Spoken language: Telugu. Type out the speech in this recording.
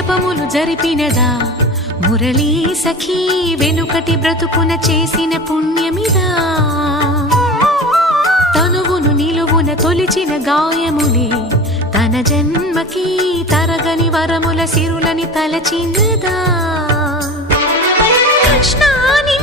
జపములు జరిపినదా మురళీ సఖీ వెనుకటి బ్రతుకున చేసిన పుణ్యమిదా తనువును నిలువున తొలిచిన గాయములే తన జన్మకి తరగని వరముల సిరులని తలచినదా కృష్ణాని